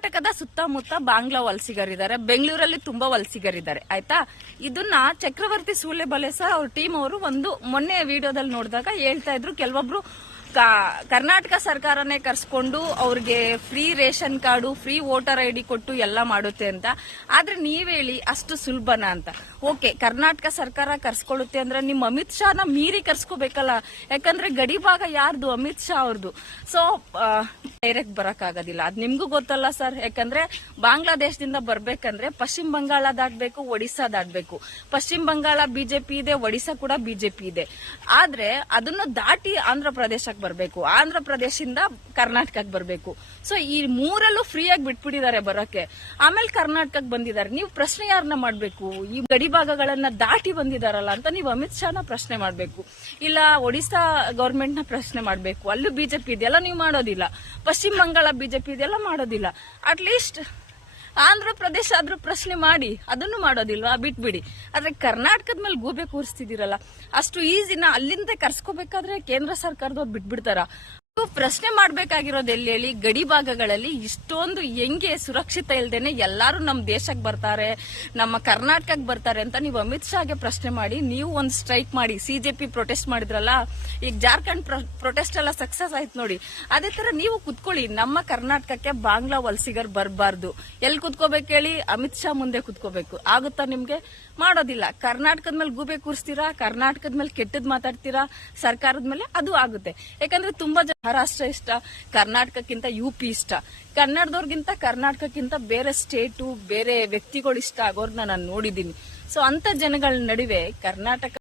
ಕರ್ನಾಟಕದ ಸುತ್ತಮುತ್ತ ಬಾಂಗ್ಲಾ ವಲಸಿಗರಿದ್ದಾರೆ, ಬೆಂಗಳೂರಲ್ಲಿ ತುಂಬಾ ವಲಸಿಗರಿದ್ದಾರೆ. ಆಯ್ತಾ, ಇದನ್ನ ಚಕ್ರವರ್ತಿ ಸೂಲೆಬಲೆ ಸರ್ ಅವ್ರ ಟೀಮ್ ಅವರು ಒಂದು ಮೊನ್ನೆ ವಿಡಿಯೋದಲ್ಲಿ ನೋಡಿದಾಗ ಹೇಳ್ತಾ ಇದ್ರು, ಕೆಲವೊಬ್ರು ಕರ್ನಾಟಕ ಸರ್ಕಾರನೇ ಕರ್ಸ್ಕೊಂಡು ಅವ್ರಿಗೆ free ration card, free voter ID ಕೊಟ್ಟು ಎಲ್ಲ ಮಾಡುತ್ತೆ ಅಂತ. ಆದ್ರೆ ನೀವ್ ಹೇಳಿ, ಅಷ್ಟು ಸುಲಭನಾ ಅಂತ? ಓಕೆ, ಕರ್ನಾಟಕ ಸರ್ಕಾರ ಕರ್ಸ್ಕೊಳ್ಳುತ್ತೆ ಅಂದ್ರೆ ನಿಮ್ ಅಮಿತ್ ಶಾನ ಮೀರಿ ಕರ್ಸ್ಕೋಬೇಕಲ್ಲ. ಯಾಕಂದ್ರೆ ಗಡಿ ಭಾಗ ಯಾರ್ದು? ಅಮಿತ್ ಶಾ ಅವ್ರದ್ದು. ಸೊ ಡೈರೆಕ್ಟ್ ಬರಕ್ ಆಗೋದಿಲ್ಲ, ಅದ್ ನಿಮ್ಗೂ ಗೊತ್ತಲ್ಲ ಸರ್. ಯಾಕಂದ್ರೆ ಬಾಂಗ್ಲಾದೇಶದಿಂದ ಬರ್ಬೇಕಂದ್ರೆ ಪಶ್ಚಿಮ ಬಂಗಾಳ ದಾಟ್ಬೇಕು, ಒಡಿಶಾ ದಾಟ್ಬೇಕು. ಪಶ್ಚಿಮ ಬಂಗಾಳ ಬಿಜೆಪಿ ಇದೆ, ಒಡಿಶಾ ಕೂಡ ಬಿಜೆಪಿ ಇದೆ. ಆದ್ರೆ ಅದನ್ನ ದಾಟಿ ಆಂಧ್ರ ಪ್ರದೇಶಕ್ಕೆ ಬರ್ಬೇಕು, ಆಂಧ್ರ ಪ್ರದೇಶದಿಂದ ಕರ್ನಾಟಕಕ್ಕೆ ಬರ್ಬೇಕು. ಸೊ ಈ ಮೂರಲ್ಲೂ ಫ್ರೀ ಆಗಿ ಬಿಟ್ಬಿಟ್ಟಿದ್ದಾರೆ ಬರೋಕೆ. ಆಮೇಲೆ ಕರ್ನಾಟಕಕ್ಕೆ ಬಂದಿದ್ದಾರೆ. ನೀವು ಪ್ರಶ್ನೆ ಯಾರನ್ನ ಮಾಡ್ಬೇಕು? ಈ ಗಡಿ ಭಾಗಗಳನ್ನ ದಾಟಿ ಬಂದಿದಾರಲ್ಲ ಅಂತ ನೀವು ಅಮಿತ್ ಶಾನ ಪ್ರಶ್ನೆ ಮಾಡ್ಬೇಕು, ಇಲ್ಲ ಒಡಿಶಾ ಗವರ್ಮೆಂಟ್ ನ ಪ್ರಶ್ನೆ ಮಾಡ್ಬೇಕು. ಅಲ್ಲೂ ಬಿಜೆಪಿ ಇದೆಯಲ್ಲ, ನೀವು ಮಾಡೋದಿಲ್ಲ. ಪಶ್ಚಿಮ ಬಂಗಾಳ ಬಿಜೆಪಿ ಇದೆಲ್ಲ ಮಾಡೋದಿಲ್ಲ. ಅಟ್ಲೀಸ್ಟ್ ಆಂಧ್ರ ಪ್ರದೇಶ ಆದ್ರೂ ಪ್ರಶ್ನೆ ಮಾಡಿ, ಅದನ್ನು ಮಾಡೋದಿಲ್ವಾ? ಬಿಟ್ಬಿಡಿ. ಆದ್ರೆ ಕರ್ನಾಟಕದ ಮೇಲೆ ಗೂಬೆ ಕೂರಿಸ್ತಿದ್ದೀರಲ್ಲ, ಅಷ್ಟು ಈಸಿನ ಅಲ್ಲಿಂದ ಕರ್ಸ್ಕೋಬೇಕಾದ್ರೆ ಕೇಂದ್ರ ಸರ್ಕಾರದವ್ರು ಬಿಟ್ಬಿಡ್ತಾರ? ಪ್ರಶ್ನೆ ಮಾಡ್ಬೇಕಾಗಿರೋದು ಎಲ್ಲಿ ಹೇಳಿ? ಗಡಿ ಭಾಗಗಳಲ್ಲಿ ಇಷ್ಟೊಂದು ಹೆಂಗೆ ಸುರಕ್ಷಿತ ಇಲ್ದೇನೆ ಎಲ್ಲಾರು ನಮ್ಮ ದೇಶಕ್ಕೆ ಬರ್ತಾರೆ, ನಮ್ಮ ಕರ್ನಾಟಕಕ್ಕೆ ಬರ್ತಾರೆ ಅಂತ ನೀವು ಅಮಿತ್ ಶಾಗೆ ಪ್ರಶ್ನೆ ಮಾಡಿ. ನೀವು ಒಂದು ಸ್ಟ್ರೈಕ್ ಮಾಡಿ. ಸಿಜೆಪಿ ಪ್ರೊಟೆಸ್ಟ್ ಮಾಡಿದ್ರಲ್ಲ, ಈಗ ಜಾರ್ಖಂಡ್ ಪ್ರೊಟೆಸ್ಟ್ ಎಲ್ಲ ಸಕ್ಸಸ್ ಆಯ್ತು ನೋಡಿ. ಅದೇ ತರ ನೀವು ಕುತ್ಕೊಳ್ಳಿ, ನಮ್ಮ ಕರ್ನಾಟಕಕ್ಕೆ ಬಾಂಗ್ಲಾ ವಲಸಿಗರು ಬರಬಾರ್ದು. ಎಲ್ಲಿ ಕುತ್ಕೋಬೇಕು ಹೇಳಿ? ಅಮಿತ್ ಶಾ ಮುಂದೆ ಕುತ್ಕೋಬೇಕು. ಆಗುತ್ತಾ ನಿಮ್ಗೆ? ಮಾಡೋದಿಲ್ಲ. ಕರ್ನಾಟಕದ ಮೇಲೆ ಗೂಬೆ ಕೂರಿಸ್ತೀರಾ, ಕರ್ನಾಟಕದ ಮೇಲೆ ಕೆಟ್ಟದ್ ಮಾತಾಡ್ತೀರಾ, ಸರ್ಕಾರದ ಮೇಲೆ. ಅದು ಆಗುತ್ತೆ. ಯಾಕಂದ್ರೆ ತುಂಬಾ ಮಹಾರಾಷ್ಟ್ರ ಇಷ್ಟ, ಕರ್ನಾಟಕಕ್ಕಿಂತ ಯುಪಿ ಇಷ್ಟ. ಕನ್ನಡದವ್ರಿಗಿಂತ ಕರ್ನಾಟಕಕ್ಕಿಂತ ಬೇರೆ ಸ್ಟೇಟು, ಬೇರೆ ವ್ಯಕ್ತಿಗಳು ಇಷ್ಟ ಆಗೋರ್ನ ನಾನು ನೋಡಿದ್ದೀನಿ. ಸೊ ಅಂತ ಜನಗಳ ನಡುವೆ ಕರ್ನಾಟಕ